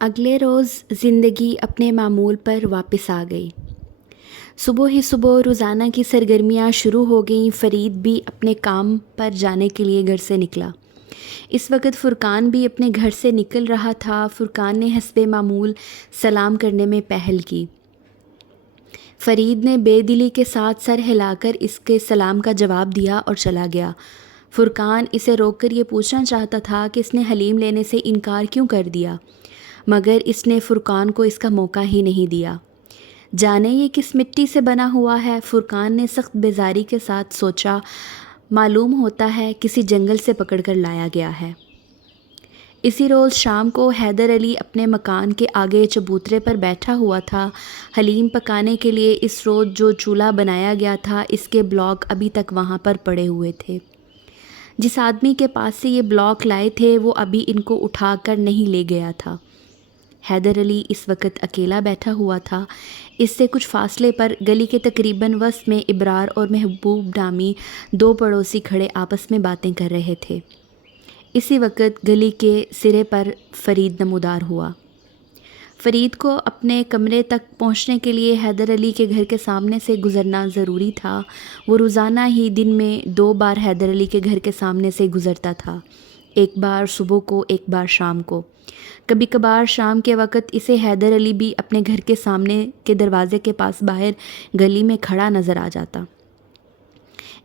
اگلے روز زندگی اپنے معمول پر واپس آ گئی۔ صبح ہی صبح روزانہ کی سرگرمیاں شروع ہو گئیں۔ فرید بھی اپنے کام پر جانے کے لیے گھر سے نکلا۔ اس وقت فرقان بھی اپنے گھر سے نکل رہا تھا۔ فرقان نے حسب معمول سلام کرنے میں پہل کی۔ فرید نے بے دلی کے ساتھ سر ہلا کر اس کے سلام کا جواب دیا اور چلا گیا۔ فرقان اسے روک کر یہ پوچھنا چاہتا تھا کہ اس نے حلیم لینے سے انکار کیوں کر دیا، مگر اس نے فرقان کو اس کا موقع ہی نہیں دیا۔ جانے یہ کس مٹی سے بنا ہوا ہے؟ فرقان نے سخت بیزاری کے ساتھ سوچا۔ معلوم ہوتا ہے کسی جنگل سے پکڑ کر لایا گیا ہے۔ اسی روز شام کو حیدر علی اپنے مکان کے آگے چبوترے پر بیٹھا ہوا تھا۔ حلیم پکانے کے لیے اس روز جو چولہا بنایا گیا تھا، اس کے بلاک ابھی تک وہاں پر پڑے ہوئے تھے۔ جس آدمی کے پاس سے یہ بلاک لائے تھے وہ ابھی ان کو اٹھا کر نہیں لے گیا تھا۔ حیدر علی اس وقت اکیلا بیٹھا ہوا تھا۔ اس سے کچھ فاصلے پر گلی کے تقریباً وسط میں ابرار اور محبوب نامی دو پڑوسی کھڑے آپس میں باتیں کر رہے تھے۔ اسی وقت گلی کے سرے پر فرید نمودار ہوا۔ فرید کو اپنے کمرے تک پہنچنے کے لیے حیدر علی کے گھر کے سامنے سے گزرنا ضروری تھا۔ وہ روزانہ ہی دن میں 2 بار حیدر علی کے گھر کے سامنے سے گزرتا تھا، ایک بار صبح کو، ایک بار شام کو۔ کبھی کبھار شام کے وقت اسے حیدر علی بھی اپنے گھر کے سامنے کے دروازے کے پاس باہر گلی میں کھڑا نظر آ جاتا۔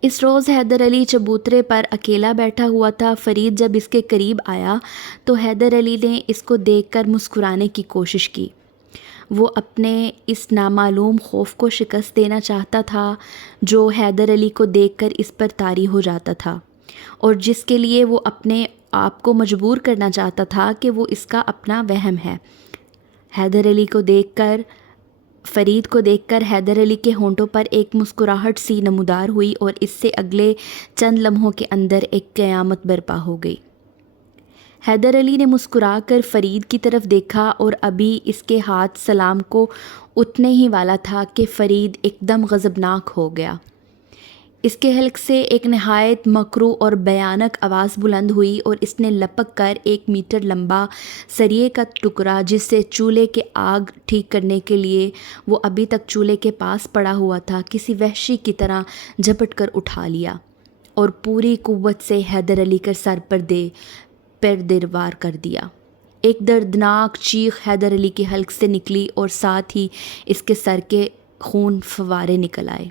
اس روز حیدر علی چبوترے پر اکیلا بیٹھا ہوا تھا۔ فرید جب اس کے قریب آیا تو حیدر علی نے اس کو دیکھ کر مسکرانے کی کوشش کی۔ وہ اپنے اس نامعلوم خوف کو شکست دینا چاہتا تھا جو حیدر علی کو دیکھ کر اس پر طاری ہو جاتا تھا، اور جس کے لیے وہ اپنے آپ کو مجبور کرنا چاہتا تھا کہ وہ اس کا اپنا وہم ہے۔ فرید کو دیکھ کر حیدر علی کے ہونٹوں پر ایک مسکراہٹ سی نمودار ہوئی، اور اس سے اگلے چند لمحوں کے اندر ایک قیامت برپا ہو گئی۔ حیدر علی نے مسکرا کر فرید کی طرف دیکھا، اور ابھی اس کے ہاتھ سلام کو اٹھنے ہی والا تھا کہ فرید ایک دم غضبناک ہو گیا۔ اس کے حلق سے ایک نہایت مکروہ اور بھیانک آواز بلند ہوئی، اور اس نے لپک کر 1 میٹر لمبا سریے کا ٹکڑا جس سے چولہے کے آگ ٹھیک کرنے کے لیے وہ ابھی تک چولہے کے پاس پڑا ہوا تھا، کسی وحشی کی طرح جھپٹ کر اٹھا لیا اور پوری قوت سے حیدر علی کے سر پر وار کر دیا۔ ایک دردناک چیخ حیدر علی کے حلق سے نکلی، اور ساتھ ہی اس کے سر کے خون فوارے نکل آئے۔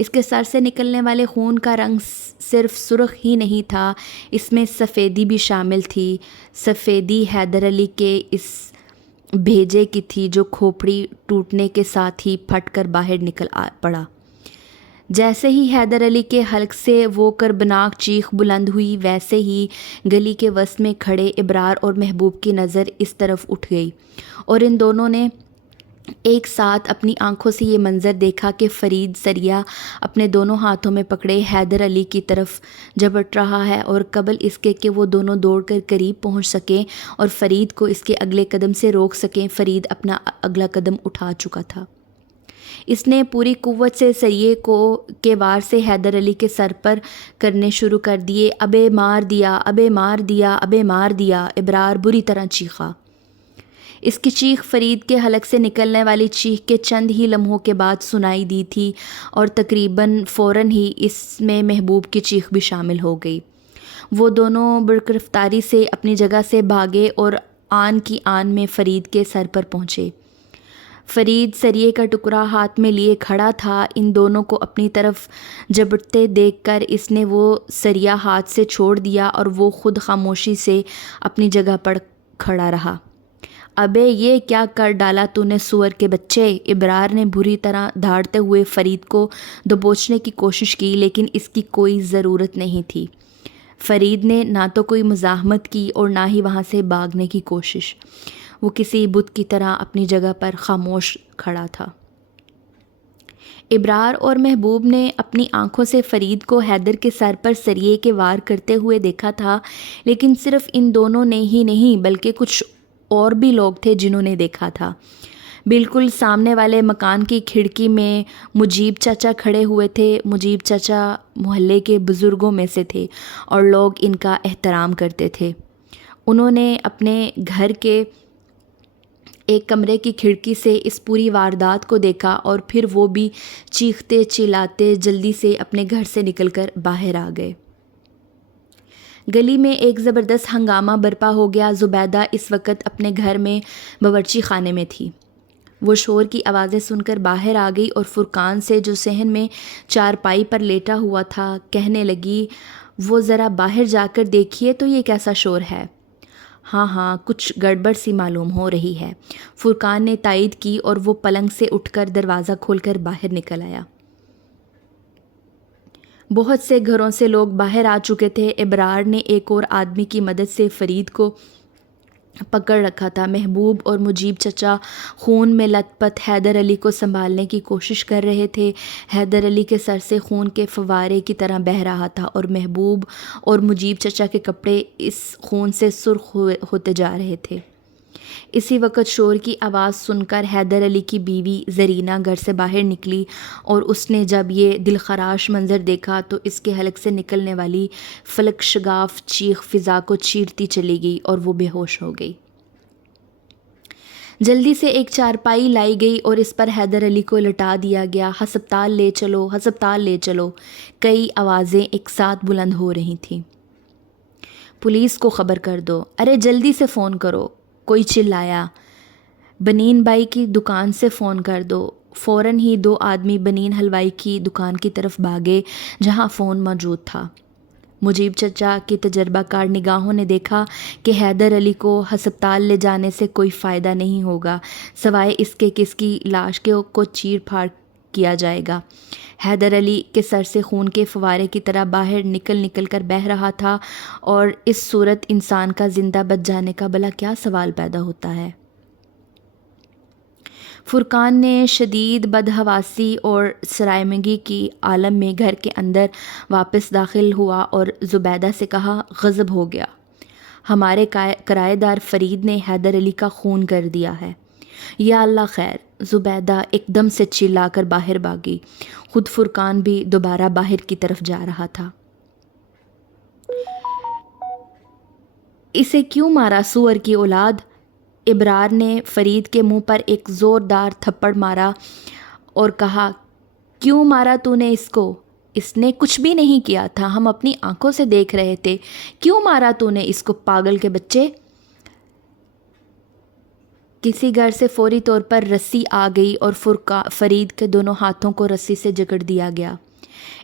اس کے سر سے نکلنے والے خون کا رنگ صرف سرخ ہی نہیں تھا، اس میں سفیدی بھی شامل تھی۔ سفیدی حیدر علی کے اس بھیجے کی تھی جو کھوپڑی ٹوٹنے کے ساتھ ہی پھٹ کر باہر نکل پڑا۔ جیسے ہی حیدر علی کے حلق سے وہ کربناک چیخ بلند ہوئی، ویسے ہی گلی کے وسط میں کھڑے ابرار اور محبوب کی نظر اس طرف اٹھ گئی، اور ان دونوں نے ایک ساتھ اپنی آنکھوں سے یہ منظر دیکھا کہ فرید سریا اپنے دونوں ہاتھوں میں پکڑے حیدر علی کی طرف جھپٹ رہا ہے، اور قبل اس کے کہ وہ دونوں دوڑ کر قریب پہنچ سکیں اور فرید کو اس کے اگلے قدم سے روک سکیں، فرید اپنا اگلا قدم اٹھا چکا تھا۔ اس نے پوری قوت سے سریے کے وار سے حیدر علی کے سر پر کرنے شروع کر دیے۔ ابے مار دیا، ابے مار دیا، ابے مار دیا، ابرار بری طرح چیخا۔ اس کی چیخ فرید کے حلق سے نکلنے والی چیخ کے چند ہی لمحوں کے بعد سنائی دی تھی، اور تقریباً فوراً ہی اس میں محبوب کی چیخ بھی شامل ہو گئی۔ وہ دونوں برقرفتاری سے اپنی جگہ سے بھاگے اور آن کی آن میں فرید کے سر پر پہنچے۔ فرید سریے کا ٹکڑا ہاتھ میں لیے کھڑا تھا۔ ان دونوں کو اپنی طرف جھپٹتے دیکھ کر اس نے وہ سریا ہاتھ سے چھوڑ دیا، اور وہ خود خاموشی سے اپنی جگہ پر کھڑا رہا۔ ابے یہ کیا کر ڈالا تو نے سور کے بچے؟ ابرار نے بری طرح دھاڑتے ہوئے فرید کو دبوچنے کی کوشش کی، لیکن اس کی کوئی ضرورت نہیں تھی۔ فرید نے نہ تو کوئی مزاحمت کی اور نہ ہی وہاں سے بھاگنے کی کوشش۔ وہ کسی بت کی طرح اپنی جگہ پر خاموش کھڑا تھا۔ ابرار اور محبوب نے اپنی آنکھوں سے فرید کو حیدر کے سر پر سریے کے وار کرتے ہوئے دیکھا تھا، لیکن صرف ان دونوں نے ہی نہیں بلکہ کچھ اور بھی لوگ تھے جنہوں نے دیکھا تھا۔ بالکل سامنے والے مکان کی کھڑکی میں مجیب چچا کھڑے ہوئے تھے۔ مجیب چچا محلے کے بزرگوں میں سے تھے اور لوگ ان کا احترام کرتے تھے۔ انہوں نے اپنے گھر کے ایک کمرے کی کھڑکی سے اس پوری واردات کو دیکھا اور پھر وہ بھی چیختے چلاتے جلدی سے اپنے گھر سے نکل کر باہر آ گئے۔ گلی میں ایک زبردست ہنگامہ برپا ہو گیا۔ زبیدہ اس وقت اپنے گھر میں باورچی خانے میں تھی۔ وہ شور کی آوازیں سن کر باہر آ گئی اور فرقان سے جو صحن میں چارپائی پر لیٹا ہوا تھا کہنے لگی، وہ ذرا باہر جا کر دیکھیے تو یہ کیسا شور ہے۔ ہاں کچھ گڑبڑ سی معلوم ہو رہی ہے، فرقان نے تائید کی اور وہ پلنگ سے اٹھ کر دروازہ کھول کر باہر نکل آیا۔ بہت سے گھروں سے لوگ باہر آ چکے تھے۔ ابرار نے ایک اور آدمی کی مدد سے فرید کو پکڑ رکھا تھا۔ محبوب اور مجیب چچا خون میں لت پت حیدر علی کو سنبھالنے کی کوشش کر رہے تھے۔ حیدر علی کے سر سے خون کے فوارے کی طرح بہہ رہا تھا اور محبوب اور مجیب چچا کے کپڑے اس خون سے سرخ ہوتے جا رہے تھے۔ اسی وقت شور کی آواز سن کر حیدر علی کی بیوی زرینہ گھر سے باہر نکلی اور اس نے جب یہ دلخراش منظر دیکھا تو اس کے حلق سے نکلنے والی فلک شگاف چیخ فضا کو چیرتی چلی گئی اور وہ بے ہوش ہو گئی۔ جلدی سے ایک چارپائی لائی گئی اور اس پر حیدر علی کو لٹا دیا گیا۔ ہسپتال لے چلو، ہسپتال لے چلو، کئی آوازیں ایک ساتھ بلند ہو رہی تھیں۔ پولیس کو خبر کر دو، ارے جلدی سے فون کرو، کوئی چلایا۔ بنین بائی کی دکان سے فون کر دو۔ فوراً ہی 2 آدمی بنین حلوائی کی دکان کی طرف بھاگے جہاں فون موجود تھا۔ مجیب چچا کی تجربہ کار نگاہوں نے دیکھا کہ حیدر علی کو ہسپتال لے جانے سے کوئی فائدہ نہیں ہوگا سوائے اس کے کہ اس کی لاش کو چیر پھاڑ کیا جائے گا۔ حیدر علی کے سر سے خون کے فوارے کی طرح باہر نکل کر بہہ رہا تھا اور اس صورت انسان کا زندہ بچ جانے کا بھلا کیا سوال پیدا ہوتا ہے؟ فرقان نے شدید بدحواسی اور سرائمگی کی عالم میں گھر کے اندر واپس داخل ہوا اور زبیدہ سے کہا، غضب ہو گیا، ہمارے کرایہ دار فرید نے حیدر علی کا خون کر دیا ہے۔ یا اللہ خیر! زبیدہ ایک دم سے چلا کر باہر بھاگی۔ خود فرقان بھی دوبارہ باہر کی طرف جا رہا تھا۔ اسے کیوں مارا سور کی اولاد؟ ابرار نے فرید کے منہ پر ایک زوردار تھپڑ مارا اور کہا، کیوں مارا تو نے اس کو؟ اس نے کچھ بھی نہیں کیا تھا، ہم اپنی آنکھوں سے دیکھ رہے تھے۔ کیوں مارا تو نے اس کو پاگل کے بچے؟ کسی گھر سے فوری طور پر رسی آ گئی اور فرید کے دونوں ہاتھوں کو رسی سے جکڑ دیا گیا۔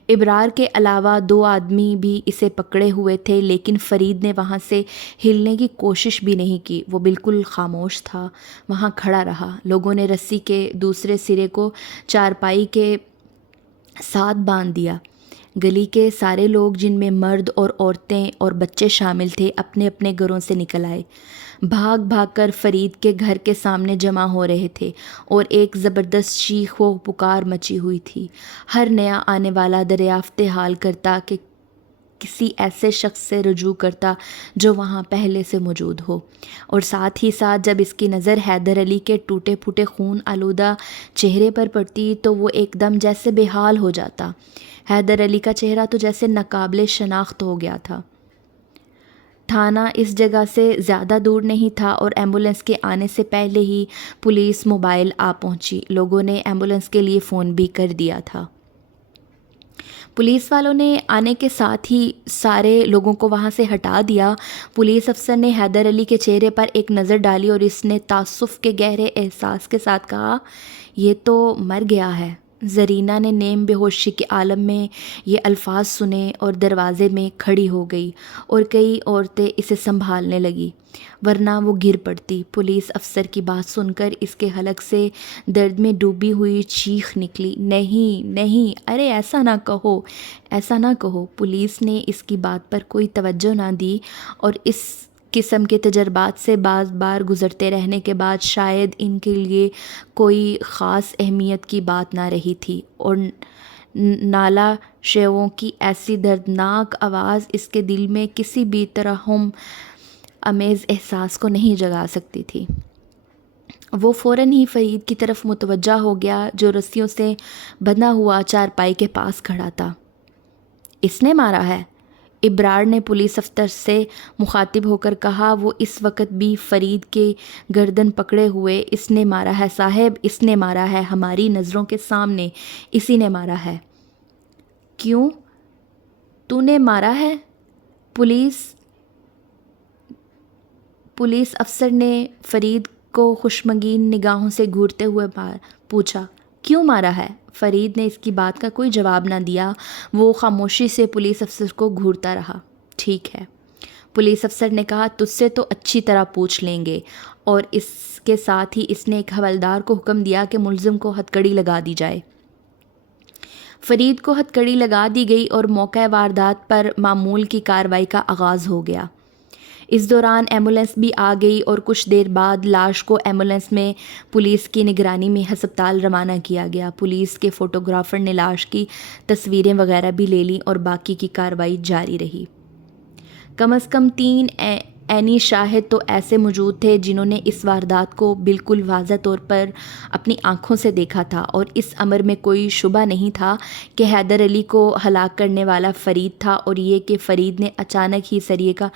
ابرار کے علاوہ 2 آدمی بھی اسے پکڑے ہوئے تھے، لیکن فرید نے وہاں سے ہلنے کی کوشش بھی نہیں کی۔ وہ بالکل خاموش تھا، وہاں کھڑا رہا۔ لوگوں نے رسی کے دوسرے سرے کو چارپائی کے ساتھ باندھ دیا۔ گلی کے سارے لوگ، جن میں مرد اور عورتیں اور بچے شامل تھے، اپنے اپنے گھروں سے نکل آئے، بھاگ بھاگ کر فرید کے گھر کے سامنے جمع ہو رہے تھے اور ایک زبردست چیخ و پکار مچی ہوئی تھی۔ ہر نیا آنے والا دریافت حال کرتا کہ کسی ایسے شخص سے رجوع کرتا جو وہاں پہلے سے موجود ہو، اور ساتھ ہی ساتھ جب اس کی نظر حیدر علی کے ٹوٹے پھوٹے خون آلودہ چہرے پر پڑتی تو وہ ایک دم جیسے بے حال ہو جاتا۔ حیدر علی کا چہرہ تو جیسے ناقابل شناخت ہو گیا تھا۔ تھانہ اس جگہ سے زیادہ دور نہیں تھا اور ایمبولینس کے آنے سے پہلے ہی پولیس موبائل آ پہنچی۔ لوگوں نے ایمبولینس کے لیے فون بھی کر دیا تھا۔ پولیس والوں نے آنے کے ساتھ ہی سارے لوگوں کو وہاں سے ہٹا دیا۔ پولیس افسر نے حیدر علی کے چہرے پر ایک نظر ڈالی اور اس نے تاسف کے گہرے احساس کے ساتھ کہا، یہ تو مر گیا ہے۔ زرینہ نے نیم بے ہوشی کے عالم میں یہ الفاظ سنے اور دروازے میں کھڑی ہو گئی اور کئی عورتیں اسے سنبھالنے لگی، ورنہ وہ گر پڑتی۔ پولیس افسر کی بات سن کر اس کے حلق سے درد میں ڈوبی ہوئی چیخ نکلی، نہیں نہیں، ارے ایسا نہ کہو، ایسا نہ کہو۔ پولیس نے اس کی بات پر کوئی توجہ نہ دی اور اس قسم کے تجربات سے بعض بار گزرتے رہنے کے بعد شاید ان کے لیے کوئی خاص اہمیت کی بات نہ رہی تھی، اور نالہ شیووں کی ایسی دردناک آواز اس کے دل میں کسی بھی ترحم امیز احساس کو نہیں جگا سکتی تھی۔ وہ فوراً ہی فرید کی طرف متوجہ ہو گیا جو رسیوں سے بندھا ہوا چارپائی کے پاس کھڑا تھا۔ اس نے مارا ہے؟ ابرار نے پولیس افسر سے مخاطب ہو کر کہا، وہ اس وقت بھی فرید کے گردن پکڑے ہوئے، اس نے مارا ہے صاحب، اس نے مارا ہے، ہماری نظروں کے سامنے اسی نے مارا ہے۔ کیوں؟ تو نے مارا ہے؟ پولیس افسر نے فرید کو خشمگین نگاہوں سے گھورتے ہوئے پوچھا، کیوں مارا ہے؟ فرید نے اس کی بات کا کوئی جواب نہ دیا، وہ خاموشی سے پولیس افسر کو گھورتا رہا۔ ٹھیک ہے، پولیس افسر نے کہا، تجھ سے تو اچھی طرح پوچھ لیں گے، اور اس کے ساتھ ہی اس نے ایک حوالدار کو حکم دیا کہ ملزم کو ہتھکڑی لگا دی جائے۔ فرید کو ہتھکڑی لگا دی گئی اور موقع واردات پر معمول کی کارروائی کا آغاز ہو گیا۔ اس دوران ایمبولینس بھی آ گئی اور کچھ دیر بعد لاش کو ایمبولینس میں پولیس کی نگرانی میں ہسپتال روانہ کیا گیا۔ پولیس کے فوٹوگرافر نے لاش کی تصویریں وغیرہ بھی لے لیں اور باقی کی کارروائی جاری رہی۔ کم از کم 3 عینی شاہد تو ایسے موجود تھے جنہوں نے اس واردات کو بالکل واضح طور پر اپنی آنکھوں سے دیکھا تھا، اور اس امر میں کوئی شبہ نہیں تھا کہ حیدر علی کو ہلاک کرنے والا فرید تھا، اور یہ کہ فرید نے اچانک ہی سریے کا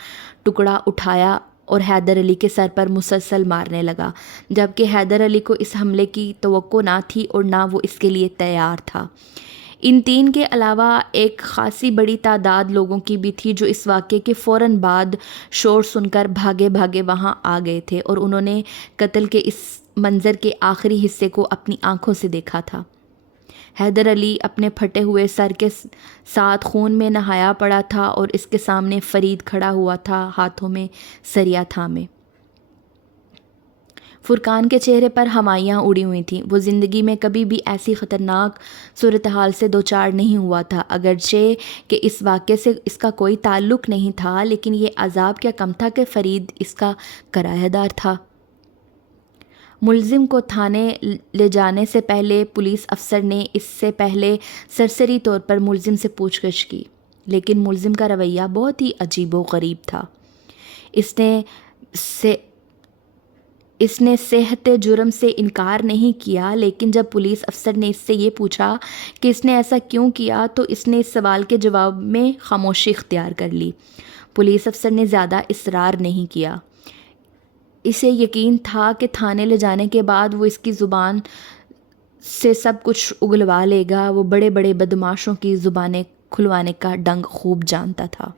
ٹکڑا اٹھایا اور حیدر علی کے سر پر مسلسل مارنے لگا، جبکہ حیدر علی کو اس حملے کی توقع نہ تھی اور نہ وہ اس کے لیے تیار تھا۔ ان 3 کے علاوہ ایک خاصی بڑی تعداد لوگوں کی بھی تھی جو اس واقعے کے فوراً بعد شور سن کر بھاگے بھاگے وہاں آ گئے تھے، اور انہوں نے قتل کے اس منظر کے آخری حصے کو اپنی آنکھوں سے دیکھا تھا۔ حیدر علی اپنے پھٹے ہوئے سر کے ساتھ خون میں نہایا پڑا تھا، اور اس کے سامنے فرید کھڑا ہوا تھا، ہاتھوں میں سریا تھامے۔ فرقان کے چہرے پر ہمائیاں اڑی ہوئی تھیں۔ وہ زندگی میں کبھی بھی ایسی خطرناک صورتحال سے دوچار نہیں ہوا تھا، اگرچہ کہ اس واقعے سے اس کا کوئی تعلق نہیں تھا، لیکن یہ عذاب کیا کم تھا کہ فرید اس کا کرایہ دار تھا۔ ملزم کو تھانے لے جانے سے پہلے پولیس افسر نے اس سے پہلے سرسری طور پر ملزم سے پوچھ گچھ کی، لیکن ملزم کا رویہ بہت ہی عجیب و غریب تھا۔ اس نے صحت جرم سے انکار نہیں کیا، لیکن جب پولیس افسر نے اس سے یہ پوچھا کہ اس نے ایسا کیوں کیا تو اس نے اس سوال کے جواب میں خاموشی اختیار کر لی۔ پولیس افسر نے زیادہ اصرار نہیں کیا۔ اسے یقین تھا کہ تھانے لے جانے کے بعد وہ اس کی زبان سے سب کچھ اگلوا لے گا۔ وہ بڑے بڑے بدماشوں کی زبانیں کھلوانے کا ڈنگ خوب جانتا تھا۔